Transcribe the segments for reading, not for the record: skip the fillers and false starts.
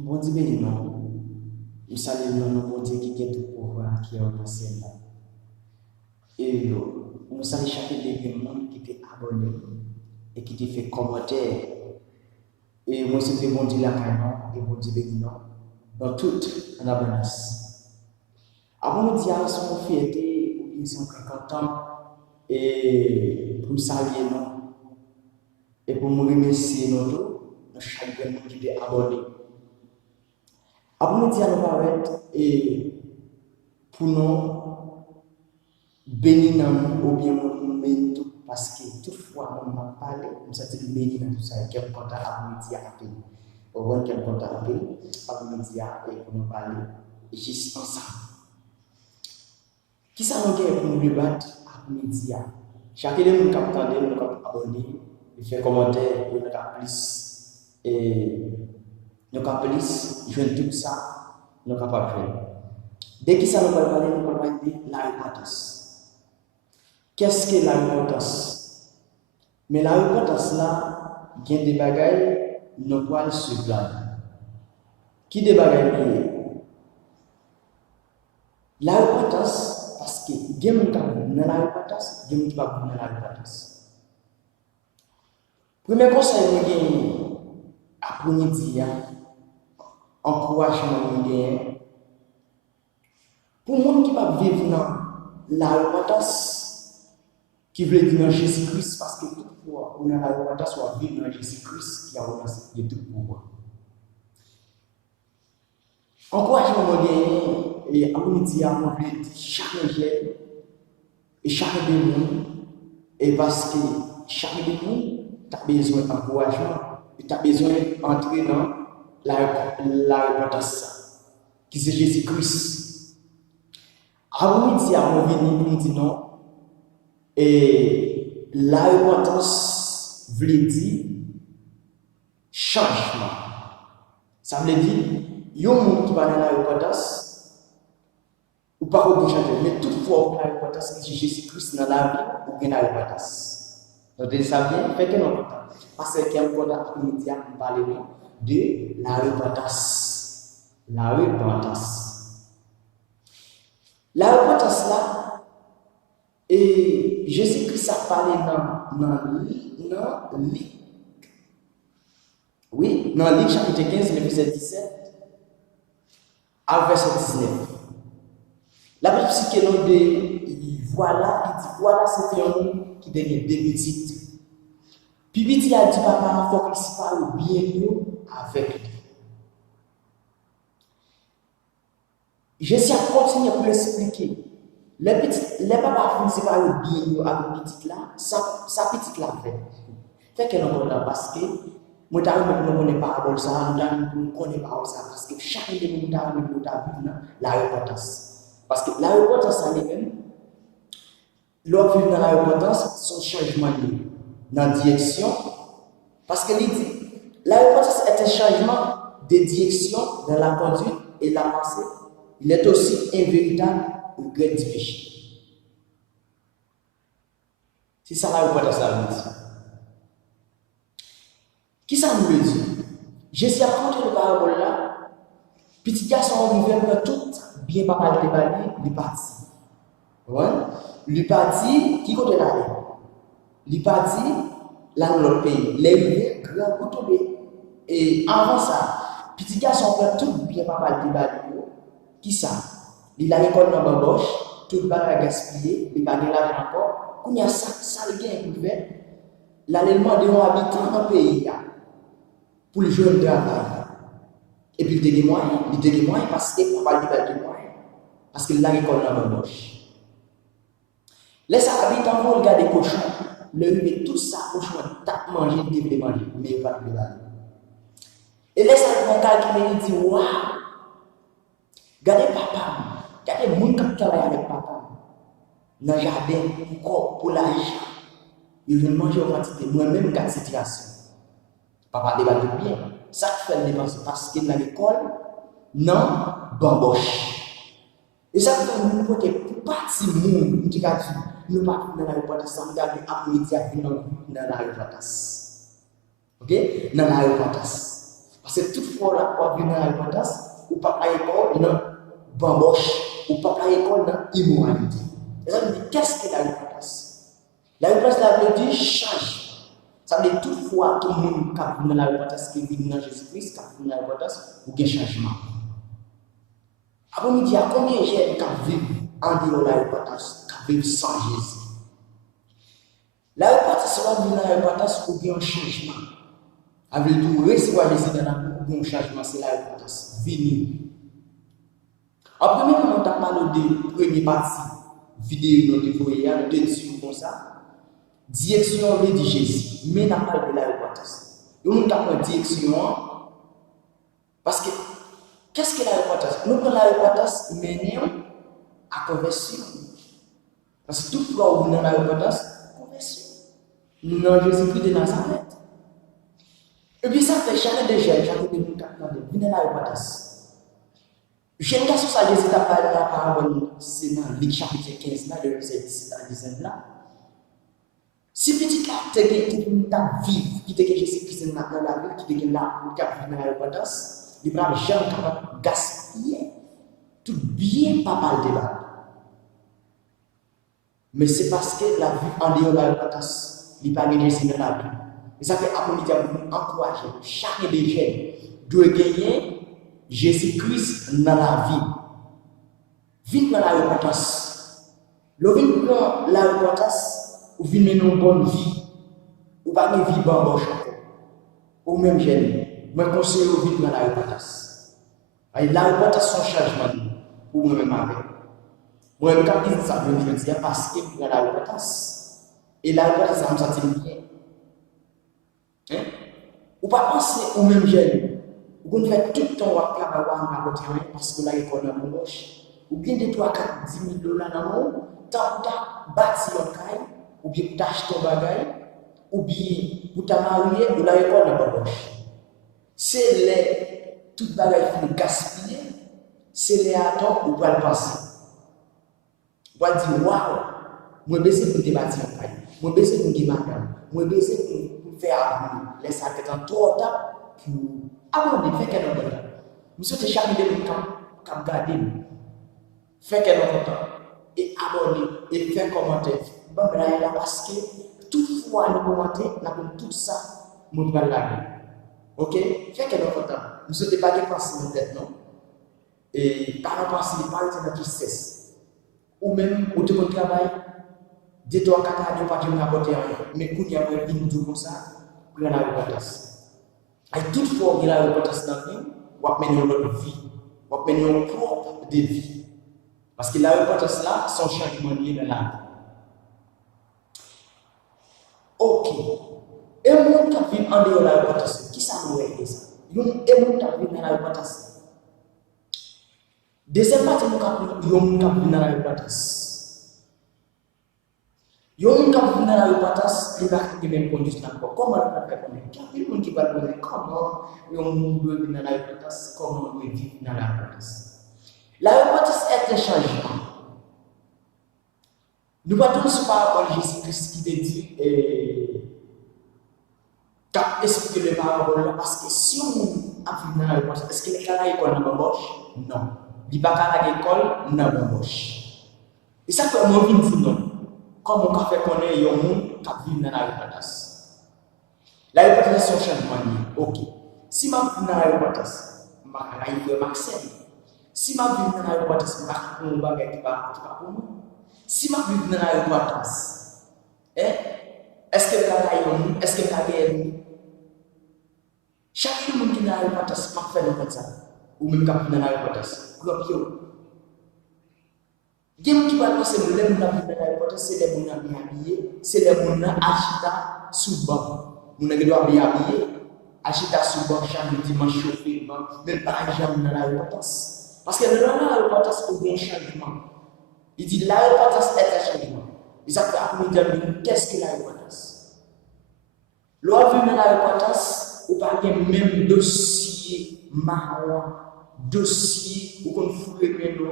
Bon Dieu béni non. Nous saluons le bon Dieu qui est tout pouvoir, qui est au ciel. Et nous saluons chaque monde qui était abonné et qui te fait commentaire. Et moi, c'est bon Dieu la canon et bon Dieu béni non. Dans toute en abondance. Avant de dire son fierté ou bien son content et pour nous saluer non et pour nous remercier nous chaque monde qui est abonné. Avant de dire nous paraître et pour nous bénir ou bien nous tout parce que toutefois on m'a parlé, nous sommes bénis dans tout ça, qui est content à nous dire à peine. Au moins qui est content à peine, à nous dire et pour nous parler juste ensemble. Qui ça nous gagne pour nous débattre à nous dire? Chacun de nous qui entendez, nous qui abonner, il fait commentaire, nous qui plus et nous qui plus, joindre tout ça, nous qui pas faire. Dès que ça nous va parler, nous allons parler de l'importance. Qu'est-ce que l'importance? Mais l'importance là, il y a des bagailles, nous pouvons se plaindre. Qui des bagailles? L'importance, parce que il y a des gens qui ont l'importance, il y a des gens qui ont l'importance. Premier conseil, nous avons après-midi, encouragement, pour les gens qui ne vivent dans l'importance, qui veut dire dans Jésus-Christ, parce que toutefois, on a l'importance de vivre dans Jésus-Christ qui a de tout pouvoir. Encouragement et après-midi, on veut dire chaque jour et chaque démon, et parce que chaque démon, tu as besoin d'encouragement, et tu as besoin d'entrer dans l'importance, qui c'est Jésus-Christ. Après-midi, on veut dire non. Et l'importance veut dire changement. Ça veut dire, il y a un monde qui va dans l'importance, ou pas obligé de changer, mais toutefois, l'importance que Jésus-Christ dans la vie, ou bien l'importance. Donc, ça vient, fait que non, parce que quand on a après-midi, on parle de l'importance. L'importance. L'importance là, et Jésus-Christ a parlé dans Luc chapitre 15, verset 17 à verset 19. La Bible dit que l'on dit, voilà, c'était un homme qui donnait deux petites. Puis petit a dit, papa, il faut qu'il parle bien avec lui. Jésus a continué pour l'expliquer. Les papas finissent par le bien avec petite là, sa petite là fait. Fait que nous là parce que moi t'arrive nous connaît pas parole ça, nous connaît pas ça parce que chaque de nous t'arrive nous t'arrive la importance. Parce que la importance ça même l'autre vivre dans la importance son changement dans la direction parce que la importance est un changement de direction dans la conduite et la pensée. Il est aussi un véritable regret du péché. C'est ça la importance de la vie. Qui ça nous le dit? Jésus a raconté le parabole là. Petit garçon arrivé pour tout bien papa de déballer, il est parti. Ouais? Il est parti, qui côté là? Il est parti là dans l'autre pays. Il est arrivé, grand pour tomber. Et avant ça, petit garçon fait tout bien papa de déballer. Qui ça? Il a l'école dans la bouche, tout le monde a gaspillé, il n'a pas de l'argent encore. Quand il y a ça, il y a un faire. L'allemand de nos habitants dans le pays pour le jouer de travail. Et puis il te moyens parce que on va dire des moyens. Parce qu'il a l'école dans la bouche. Les habitants vont regarder les cochons, le tout ça, cochon, tape manger, il veut manger, mais il ne va pas le faire. Et les habitants calculent, ils disent waouh! Regardez papa, regardez les gens qui travaillent avec papa. Dans le jardin, pour l'argent. Ils veulent manger en quantité. Moi-même, dans cette situation. Papa débat bien. Ça fait le dépenser parce qu'il a l'école, non, bamboche. Et ça fait nous côté pour partir monde, qui a dit, nous pas dans la reportage, ça me garde après-midi à venir dans la reportage. OK? Dans la reportage. Parce que toutefois, là, pour venir à l'importance, ou pas à l'école, non, bamboche, ou pas à l'école, non, immoralité. Et ça veut dire, qu'est-ce que la repentance? La repentance, ça veut dire change. Ça veut dire, toutefois, tout le monde qui a venu à la repentance, qui vient dans Jésus-Christ, qui a venu à la repentance, ou qu'il y a un changement. Après, on dit, à combien de gens qui vivent en dehors de la repentance, qui vivent sans Jésus? La repentance, ça va venir à la repentance, ou qu'il y a un changement. Avec tout, recevoir Jésus dans la vie, un changement, c'est la repentance. Venir. En premier moment, on a parlé de première partie vidéo de voyage, de direction comme ça. Direction veut dire Jésus, mais on a parlé de la repentance. Et on a parlé de direction parce que qu'est-ce que la repentance? Nous prenons la repentance, menons à conversion. Parce que tout fois où nous avons la repentance, conversion. Non, Jésus-Christ de Nazareth. Et puis ça fait chacun des jeunes, chacun des nous qui attendent, venez la repentance. Jeune garçon, ça, Jésus t'a parlé de la parabole, c'est dans Luc chapitre 15, là, le verset 17 à 19 là. Si petit là, tu as vivre, qui te que Jésus-Christ dans la vie, qui te que là, qui a vu dans la repentance, il va jamais capable de gaspiller tout bien pas mal de là. Mais c'est parce que la vie en dehors de la repentance, il va gagner Jésus dans la vie. Et ça fait après-midi à vous encourager, chaque des jeunes doit gagner Jésus-Christ dans la vie. Vite dans la repentance. Le vite prend la repentance, ou vite mener une bonne vie, ou pas une vie bamboche encore. Ou même jeune. Moi, je conseille au vite dans la repentance. La repentance, c'est un changement pour moi-même avec. Moi, je dis ça, je veux dire, parce que je dans la repentance. Et la repentance, ça me sentit bien. Hein? Ou pas penser au même jeune. Vous faites tout le temps à travailler parce que là, il y a un moche. Ou bien de 3, 4, 10 000 $ dans le monde, tant que tu bâti un caille, ou bien tu achètes ton bagage, ou bien tu t'as marié, ou là, il y a un moche. C'est les tout bagage qui gaspillé, c'est les attentes ou pas le passer. Vous allez dire, waouh, moi, je vais pour te bâtir un caille, moi, je vais pour te madame, moi, je vais pour faire abonner, laisse à être trop tard pour. Abonnez, faites qu'elle est content. Monsieur, c'est chaque idée de quand garder. Faites qu'elle est content. Et abonnez, et faites commenter. Bon, là, parce que toutefois, nous commentons, nous avons tout ça, nous allons la vie. Ok? Faites qu'elle est content. Monsieur, c'est pas de penser en tête, non? Et par rapport à ce qui parle de tristesse. Ou même, au début du travail, 2, 3, 4 années, pas de m'aborder rien. Mais quand il y a un vidéo comme ça, vous allez la repentance. Et toutefois, il y a la repentance dans la vie, ou à mener notre vie, ou à mener notre propre de vie. Parce que la repentance là, son changement lié dans la vie. Ok. Et le monde qui vit en dehors de la repentance, qui ça nous aide ça? Et le monde qui vit dans la repentance. Deuxième partie, il y a le monde qui vit dans la repentance. Il y a un monde qui vit dans la repentance, il va faire même condition encore. Comment on va faire connaître? Il y a un monde qui va poser comment on doit vivre dans la repentance, comment on doit vivre dans la repentance. La repentance est un changement. Nous partons sur par rapport à Jésus-Christ qui te dit, qui a expliqué le parabole parce que si on a vu dans la repentance, est-ce que les cas l'école dans l'embauche? Non. Il n'y a pas l'école dans l'embauche. Et ça, comme on dit non. Comme on fait connaître les gens qui vivent dans la repentance. La repentance est un changement. Ok. Si je vis dans la repentance, je vais m'accepter. Si je vis dans la repentance, je vais me faire des choses pour moi. Si je vis dans la repentance, est-ce que je vais chaque monde qui est dans la repentance, je vais faire ça. Ou même quand je vis dans la repentance. Il y a des gens qui pensent que les gens qui sont dans la repentance, c'est les gens qui sont habillés, c'est les gens qui sont achetés sous banc. Les gens qui sont bien habillés, achetés sous banc chaque dimanche chauffé, même pas jamais dans la repentance. Parce que dans la repentance, il y a un changement. Il dit la repentance est un changement. Et ça fait après qu'est-ce que la repentance? Lorsque vous dans la repentance, vous parlez même dossier marron, dossier où on fout le mélo.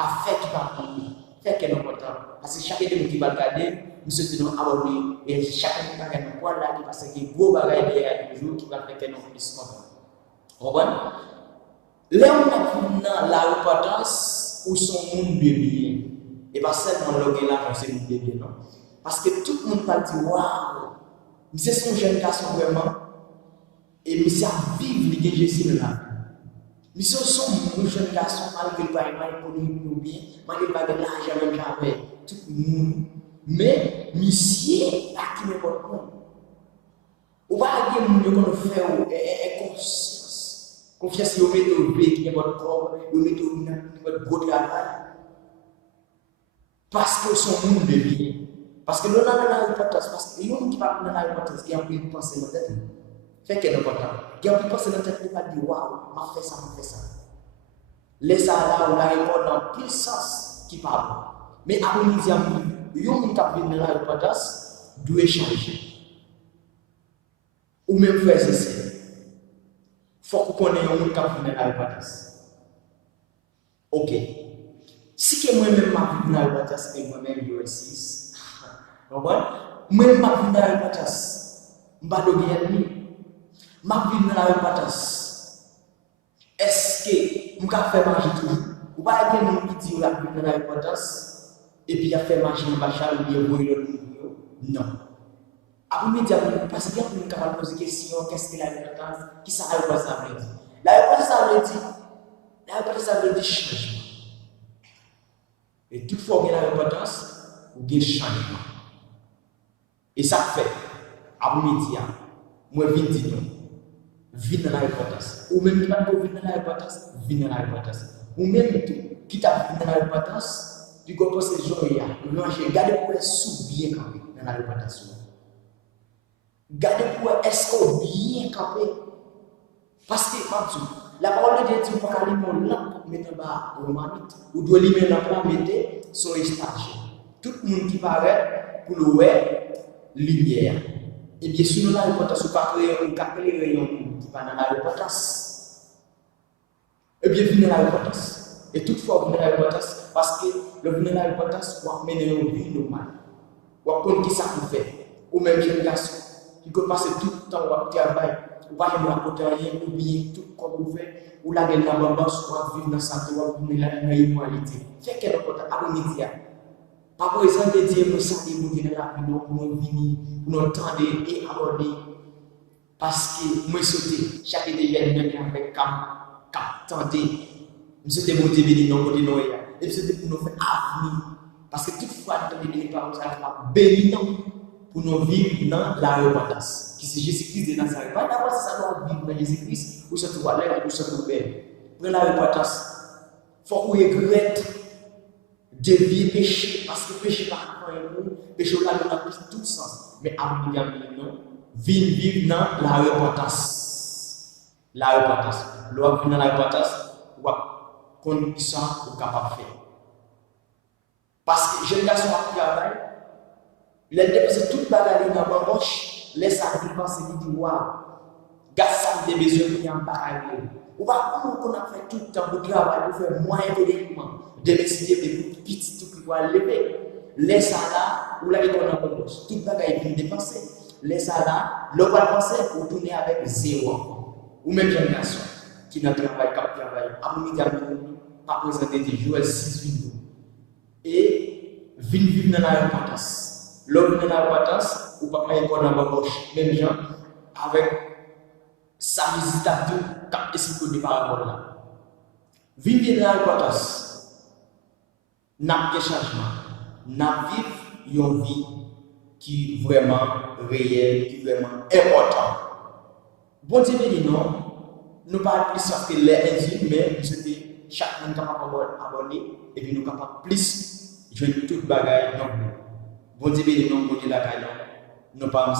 À faire qui va prendre, faire qu'elle est content. Parce que chacun de nous qui va regarder, nous sommes abonnés. Et chacun qui va regarder, voilà, parce qu'il y a un gros bagage derrière le jour qui va faire qu'elle est plus content. Comprenez? Là, on a vu la repentance pour son monde de bien. Et pas seulement le là, c'est monde de bien, non? Parce que tout le monde va dire, waouh, c'est son jeune garçon vraiment. Et mais ça vive les Jésus là. Mais ce sont nos jeunes garçons, malgré le païen économique ou bien, malgré le bagage de l'argent, même jamais, tout le monde. Mais, monsieur, à qui n'importe quoi. On va aller nous faire conscience. Confiance, si vous mettez au B, qui est votre corps, vous mettez votre beau travail. Parce que son monde est bien. Parce que nous avons la repentance. Parce que nous qui parlons de la repentance, qui a pris une pensée dans la tête. Fait qu'elle est importante. Qui a pris une pensée dans la tête, il va dire waouh, m'a fait ça, m'a fait ça. Laissez là où la réponse dans quel sens qui parle. Mais après, nous disons, nous qui a pris dans la repentance, doit changer. Ou même faire ceci. Il faut qu'on ait un monde qui a pris dans la repentance. Ok. Si que moi-même m'a vu dans la repentance, et moi-même, je suis 6. Moi-même m'a vu dans la repentance. Je ne vais pas ennemi. M'a vu dans la repentance. Est-ce que je vais faire magie toujours? Ou pas qu'il y a des gens qui disent que je dans la repentance, et puis il a fait magie dans le bachar, ou bien il a non. Après, je dis, parce qu'il y a des gens qui peuvent poser des questions, qu'est-ce que la repentance? Qui ça veut dire? La repentance, ça veut dire changement. Et toutefois, il y a la repentance, il y a le changement. Et ça fait, après-midi, moi, je viens dire, viens dans la repentance. Ou même qui n'a pas vu dans la repentance, viens dans la repentance. Ou même qui t'a vu dans la repentance, tu comprends ces jours-là. Gardez pour être sous-bien campé dans la repentance. Gardez pour est-ce qu'on bien campé. Parce que, la parole de Dieu dit, pour qu'elle ait lampe, mettre en bas au manite, ou doit lui mettre en bas, mettre sur les stages. Tout le monde qui paraît pour le ouais, lumière. Et bien sûr, nous avons la repentance, ou pas créer un rayon qui va dans la repentance. Et bien, venez dans la repentance. Et toutefois, venez dans la repentance, parce que le venir dans la repentance, on va mener une vie normale. On va prendre qui ça vous fait. Ou même jeune garçon, qui peut passer tout le temps au travail. Ou pas jamais apporter rien, ou bien tout comme vous faites, ou la gueule dans la bambance, ou à vivre dans la santé, ou à vivre dans l'immoralité. Fait qu'elle est importante, après-midi. Pas pour exemple, Dieu nous salue, nous venir dans la vie, nous venir, nous entendre et aborder. Parce que moi, sauter, chaque événement avec cap, tenter. Nous sommes mon Dieu béni, non, côté Noé. Et nous sommes pour nous faire avenir. Parce que toutefois, nous sommes bénis par nous, ça va bénir pour nous vivre dans la repentance. Qui c'est Jésus-Christ de Nazareth. Pas d'abord, c'est ça, nous vivre dans Jésus-Christ, ou se trouver là, ou se trouver. Pour la repentance, il faut qu'on regrette de vivre péché, parce que péché par rapport péché là, nous avons tout sens. Mais après, nous vivre dans la repentance. La repentance. L'on vit dans la repentance, ou qu'on ça ou capable de faire. Parce que jeune garçon a travail, il a dépassé toute bagarre dans ma poche, laisse à lui penser, il dit waouh, garçon des besoins pour y en parler. Ou pas qu'on a fait tout le temps pour travailler, pour faire moins économiquement, de décider des petits trucs qui vont lever. Laisse ça là, ou là il a une poche. Toute bagarre est dépenser. Laisse ça là, l'on va penser pour tourner avec zéro. Ou même jeune garçon qui n'a travaillé, qui travaille, après pas présenter des jours 6 vidéos. Et vivre dans la repentance. L'homme dans la repentance, ou pas encore dans la poche, même gens, avec sa visite à tout, cap et si de parole là. Vivre dans la repentance, n'a pas de changement, n'a vivre une vie qui est vraiment réelle, qui est vraiment importante. Bon Dieu dit non, nous parlons plus parce que les individus, mais c'était chaque monde capable d'abonner et puis nous capables plus jouer toute bagaille non plus. Bon Dieu dit non, bon Dieu la caille non, nous pas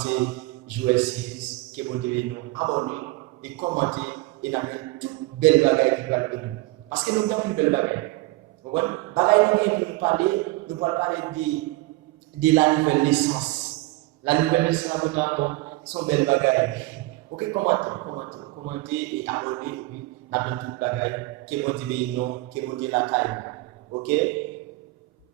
jouer 6, que bon Dieu dit non, abonner et commenter et nous avons toute belle bagaille qui va venir. Parce que nous avons une belle bagaille. Vous voyez? Bagaille nous parler de la nouvelle naissance. La nouvelle naissance, sont belles bagailles. Ok, commentez et abonnez, et puis, nous avons toute bagaille, qui est bon Dieu non, qui est bon Dieu la caille. Ok?